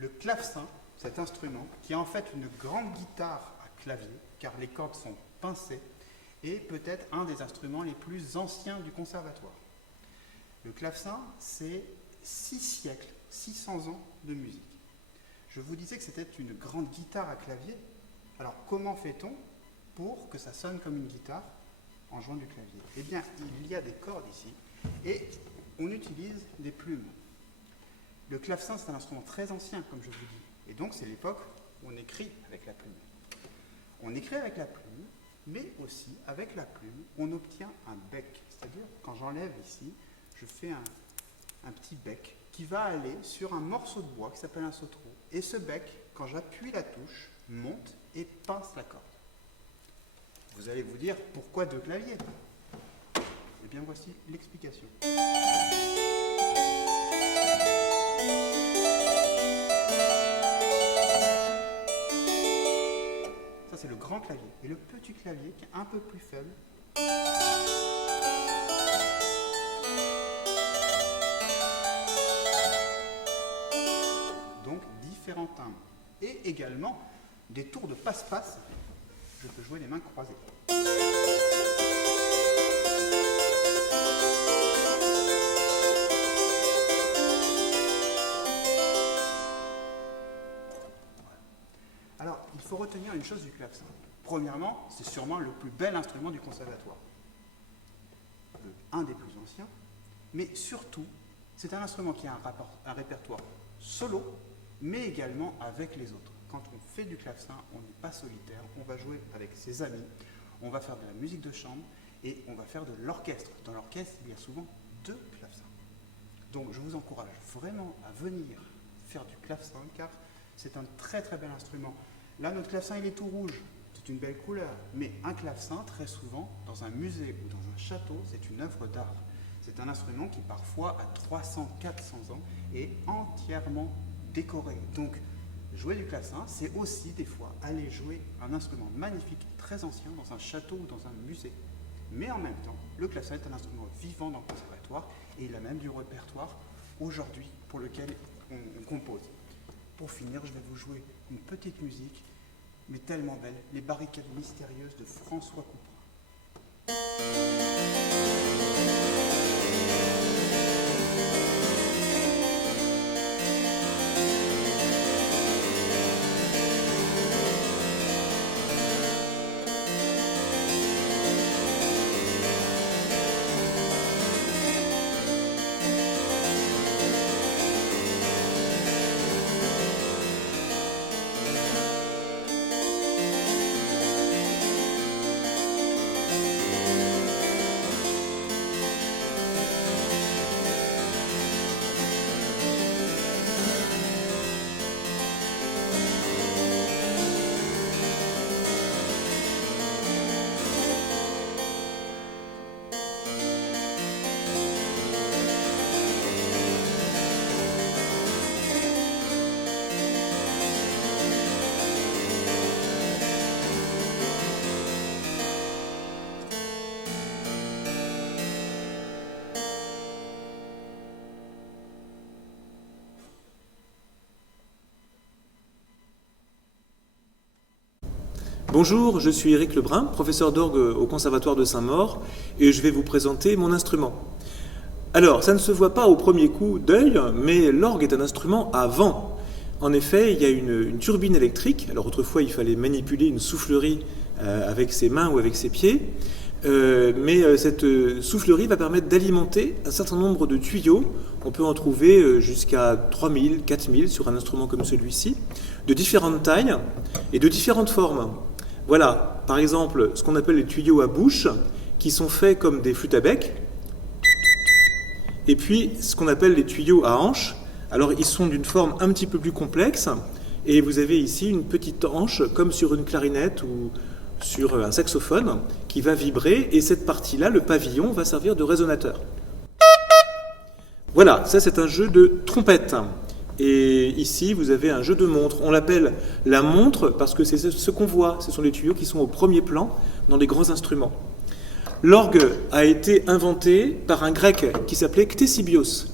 le clavecin, cet instrument, qui est en fait une grande guitare à clavier, car les cordes sont pincées, est peut-être un des instruments les plus anciens du conservatoire. Le clavecin, c'est 6 siècles, 600 ans de musique. Je vous disais que c'était une grande guitare à clavier. Alors comment fait-on pour que ça sonne comme une guitare en jouant du clavier? Eh bien, il y a des cordes ici et on utilise des plumes. Le clavecin, c'est un instrument très ancien, comme je vous dis. Et donc, c'est l'époque où on écrit avec la plume. On écrit avec la plume, mais aussi, avec la plume, on obtient un bec. C'est-à-dire, quand j'enlève ici, je fais un petit bec qui va aller sur un morceau de bois qui s'appelle un sautreau. Et ce bec, quand j'appuie la touche, monte et pince la corde. Vous allez vous dire, pourquoi deux claviers? Eh bien, voici l'explication. Ça, c'est le grand clavier. Et le petit clavier, qui est un peu plus faible, donc différents timbres. Et également des tours de passe-passe. Je peux jouer les mains croisées. Alors, il faut retenir une chose du clavecin. Premièrement, c'est sûrement le plus bel instrument du conservatoire. Un des plus anciens. Mais surtout, c'est un instrument qui a un répertoire solo, mais également avec les autres. Quand on fait du clavecin, on n'est pas solitaire, on va jouer avec ses amis, on va faire de la musique de chambre et on va faire de l'orchestre. Dans l'orchestre, il y a souvent deux clavecins. Donc je vous encourage vraiment à venir faire du clavecin car c'est un très très bel instrument. Là, notre clavecin, il est tout rouge, c'est une belle couleur, mais un clavecin, très souvent, dans un musée ou dans un château, c'est une œuvre d'art. C'est un instrument qui parfois a 300, 400 ans et est entièrement décoré. Donc, jouer du clavecin, c'est aussi des fois aller jouer un instrument magnifique, très ancien, dans un château ou dans un musée. Mais en même temps, le clavecin est un instrument vivant dans le conservatoire et il a même du répertoire aujourd'hui pour lequel on compose. Pour finir, je vais vous jouer une petite musique, mais tellement belle, Les barricades mystérieuses de François Couperin. Bonjour, je suis Éric Lebrun, professeur d'orgue au Conservatoire de Saint-Maur, et je vais vous présenter mon instrument. Alors, ça ne se voit pas au premier coup d'œil, mais l'orgue est un instrument à vent. En effet, il y a une turbine électrique. Alors autrefois, il fallait manipuler une soufflerie avec ses mains ou avec ses pieds, mais cette soufflerie va permettre d'alimenter un certain nombre de tuyaux. On peut en trouver jusqu'à 3000, 4000 sur un instrument comme celui-ci, de différentes tailles et de différentes formes. Voilà, par exemple, ce qu'on appelle les tuyaux à bouche, qui sont faits comme des flûtes à bec, et puis ce qu'on appelle les tuyaux à hanche. Alors, ils sont d'une forme un petit peu plus complexe, et vous avez ici une petite hanche, comme sur une clarinette ou sur un saxophone, qui va vibrer, et cette partie-là, le pavillon, va servir de résonateur. Voilà, ça c'est un jeu de trompette. Et ici, vous avez un jeu de montre. On l'appelle la montre parce que c'est ce qu'on voit. Ce sont les tuyaux qui sont au premier plan dans les grands instruments. L'orgue a été inventé par un grec qui s'appelait Ctésibios.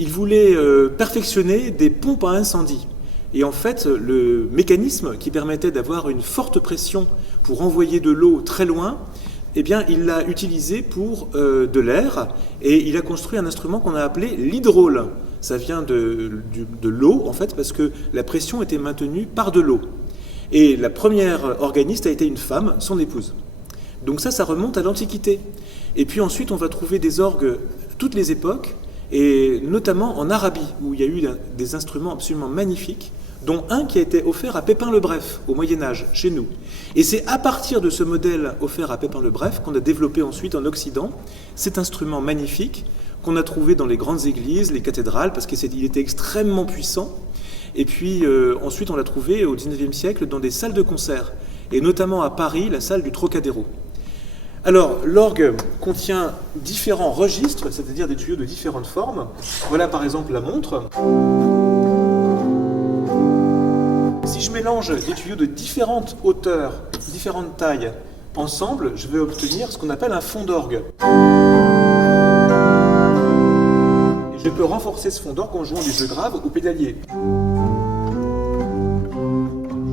Il voulait perfectionner des pompes à incendie. Et en fait, le mécanisme qui permettait d'avoir une forte pression pour envoyer de l'eau très loin, eh bien, il l'a utilisé pour de l'air, et il a construit un instrument qu'on a appelé l'hydraule. Ça vient de l'eau, en fait, parce que la pression était maintenue par de l'eau. Et la première organiste a été une femme, son épouse. Donc ça remonte à l'Antiquité. Et puis ensuite, on va trouver des orgues toutes les époques, et notamment en Arabie, où il y a eu des instruments absolument magnifiques, dont un qui a été offert à Pépin le Bref, au Moyen-Âge, chez nous. Et c'est à partir de ce modèle offert à Pépin le Bref qu'on a développé ensuite en Occident cet instrument magnifique qu'on a trouvé dans les grandes églises, les cathédrales, parce qu'il était extrêmement puissant. Et puis ensuite, on l'a trouvé au XIXe siècle dans des salles de concert, et notamment à Paris, la salle du Trocadéro. Alors, l'orgue contient différents registres, c'est-à-dire des tuyaux de différentes formes. Voilà par exemple la montre. Si je mélange des tuyaux de différentes hauteurs, différentes tailles, ensemble, je vais obtenir ce qu'on appelle un fond d'orgue. Je peux renforcer ce fond d'orgue en jouant des jeux graves au pédalier.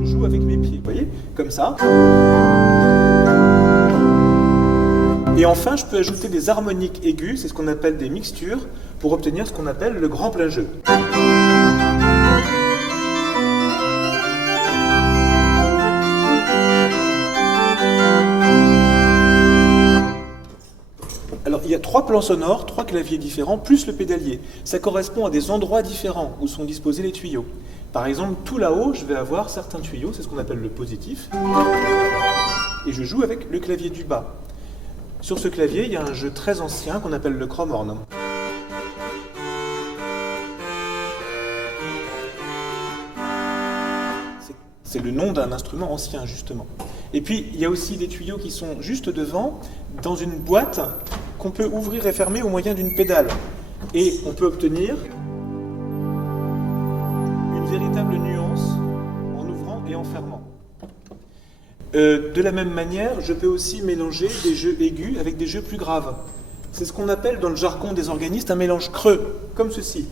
Je joue avec mes pieds, vous voyez, comme ça. Et enfin, je peux ajouter des harmoniques aiguës, c'est ce qu'on appelle des mixtures, pour obtenir ce qu'on appelle le grand plein jeu. Alors, il y a 3 plans sonores, 3 claviers différents, plus le pédalier. Ça correspond à des endroits différents où sont disposés les tuyaux. Par exemple, tout là-haut, je vais avoir certains tuyaux, c'est ce qu'on appelle le positif. Et je joue avec le clavier du bas. Sur ce clavier, il y a un jeu très ancien qu'on appelle le cromorne. C'est le nom d'un instrument ancien, justement. Et puis, il y a aussi des tuyaux qui sont juste devant, dans une boîte qu'on peut ouvrir et fermer au moyen d'une pédale. Et on peut obtenir une véritable nuance en ouvrant et en fermant. De la même manière, je peux aussi mélanger des jeux aigus avec des jeux plus graves. C'est ce qu'on appelle dans le jargon des organistes un mélange creux, comme ceci.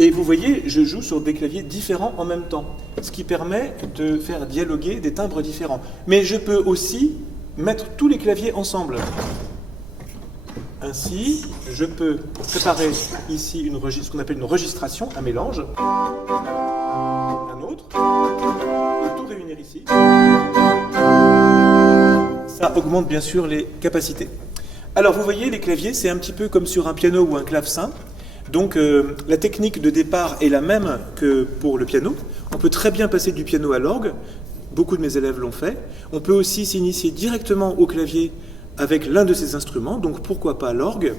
Et vous voyez, je joue sur des claviers différents en même temps, ce qui permet de faire dialoguer des timbres différents. Mais je peux aussi mettre tous les claviers ensemble. Ainsi, je peux préparer ici ce qu'on appelle une registration, un mélange, un autre, et tout réunir ici. Ça augmente bien sûr les capacités. Alors vous voyez, les claviers, c'est un petit peu comme sur un piano ou un clavecin. Donc la technique de départ est la même que pour le piano. On peut très bien passer du piano à l'orgue. Beaucoup de mes élèves l'ont fait. On peut aussi s'initier directement au clavier avec l'un de ces instruments, donc pourquoi pas l'orgue.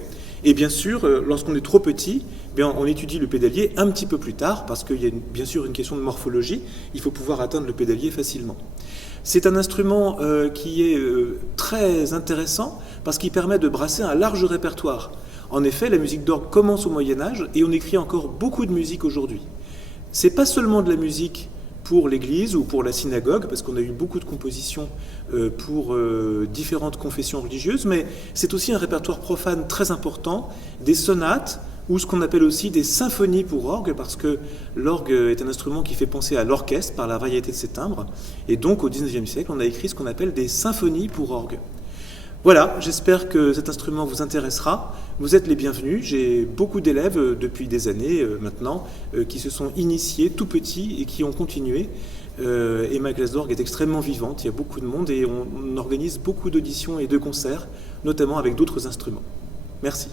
Et bien sûr, lorsqu'on est trop petit, bien, on étudie le pédalier un petit peu plus tard, parce qu'il y a bien sûr une question de morphologie, il faut pouvoir atteindre le pédalier facilement. C'est un instrument qui est très intéressant, parce qu'il permet de brasser un large répertoire. En effet, la musique d'orgue commence au Moyen-Âge, et on écrit encore beaucoup de musique aujourd'hui. C'est pas seulement de la musique pour l'église ou pour la synagogue, parce qu'on a eu beaucoup de compositions pour différentes confessions religieuses, mais c'est aussi un répertoire profane très important, des sonates, ou ce qu'on appelle aussi des symphonies pour orgue, parce que l'orgue est un instrument qui fait penser à l'orchestre par la variété de ses timbres, et donc au XIXe siècle, on a écrit ce qu'on appelle des symphonies pour orgue. Voilà, j'espère que cet instrument vous intéressera. Vous êtes les bienvenus. J'ai beaucoup d'élèves depuis des années maintenant qui se sont initiés tout petits et qui ont continué. Et ma classe d'orgue est extrêmement vivante. Il y a beaucoup de monde et on organise beaucoup d'auditions et de concerts, notamment avec d'autres instruments. Merci.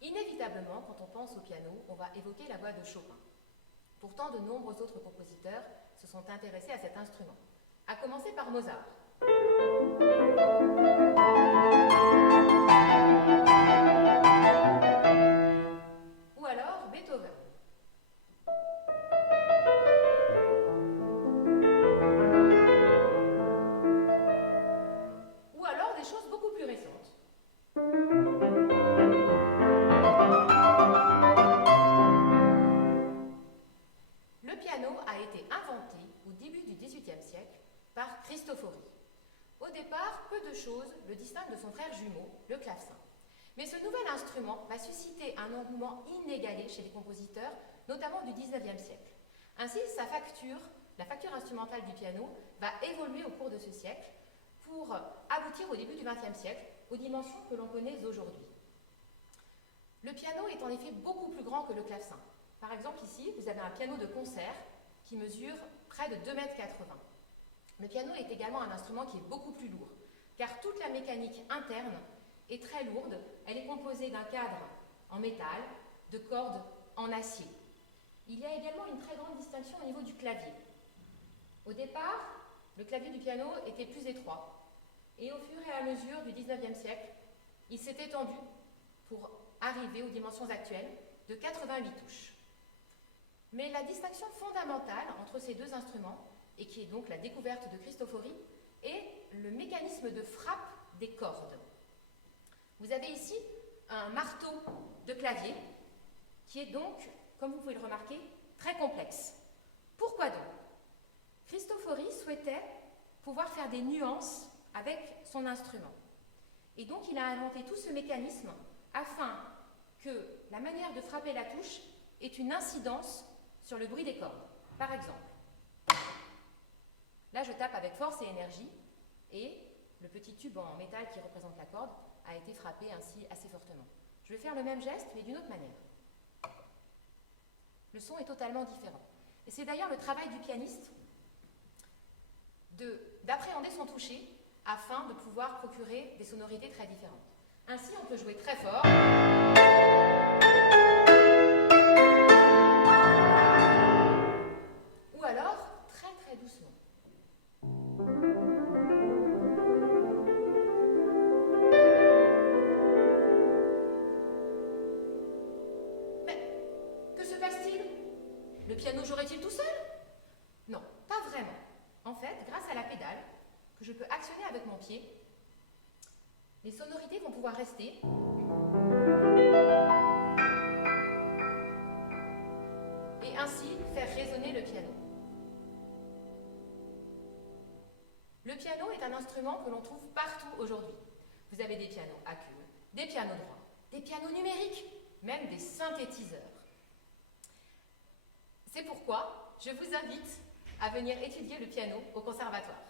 Inévitablement, quand on pense au piano, on va évoquer la voix de Chopin. Pourtant, de nombreux autres compositeurs se sont intéressés à cet instrument, à commencer par Mozart. Ou alors Beethoven. Ou alors des choses beaucoup plus récentes. Le piano a été inventé au début du XVIIIe siècle par Cristofori. Au départ, peu de choses le distinguent de son frère jumeau, le clavecin. Mais ce nouvel instrument va susciter un engouement inégalé chez les compositeurs, notamment du XIXe siècle. Ainsi, la facture instrumentale du piano, va évoluer au cours de ce siècle pour aboutir au début du XXe siècle aux dimensions que l'on connaît aujourd'hui. Le piano est en effet beaucoup plus grand que le clavecin. Par exemple, ici, vous avez un piano de concert qui mesure près de 2,80 m. Le piano est également un instrument qui est beaucoup plus lourd, car toute la mécanique interne est très lourde. Elle est composée d'un cadre en métal, de cordes en acier. Il y a également une très grande distinction au niveau du clavier. Au départ, le clavier du piano était plus étroit, et au fur et à mesure du XIXe siècle, il s'est étendu pour arriver aux dimensions actuelles de 88 touches. Mais la distinction fondamentale entre ces deux instruments, et qui est donc la découverte de Cristofori, est le mécanisme de frappe des cordes. Vous avez ici un marteau de clavier qui est donc, comme vous pouvez le remarquer, très complexe. Pourquoi donc? Cristofori souhaitait pouvoir faire des nuances avec son instrument. Et donc il a inventé tout ce mécanisme afin que la manière de frapper la touche ait une incidence sur le bruit des cordes. Par exemple, là je tape avec force et énergie et le petit tube en métal qui représente la corde a été frappé ainsi assez fortement. Je vais faire le même geste mais d'une autre manière. Le son est totalement différent. Et c'est d'ailleurs le travail du pianiste d'appréhender son toucher afin de pouvoir procurer des sonorités très différentes. Ainsi, on peut jouer très fort. Ou alors, très très doucement. Mais, que se passe-t-il? Le piano jouerait-il tout seul? Non, pas vraiment. En fait, grâce à la pédale, que je peux actionner avec mon pied, les sonorités vont pouvoir rester et ainsi faire résonner le piano. Le piano est un instrument que l'on trouve partout aujourd'hui. Vous avez des pianos à queue, des pianos droits, des pianos numériques, même des synthétiseurs. C'est pourquoi je vous invite à venir étudier le piano au conservatoire.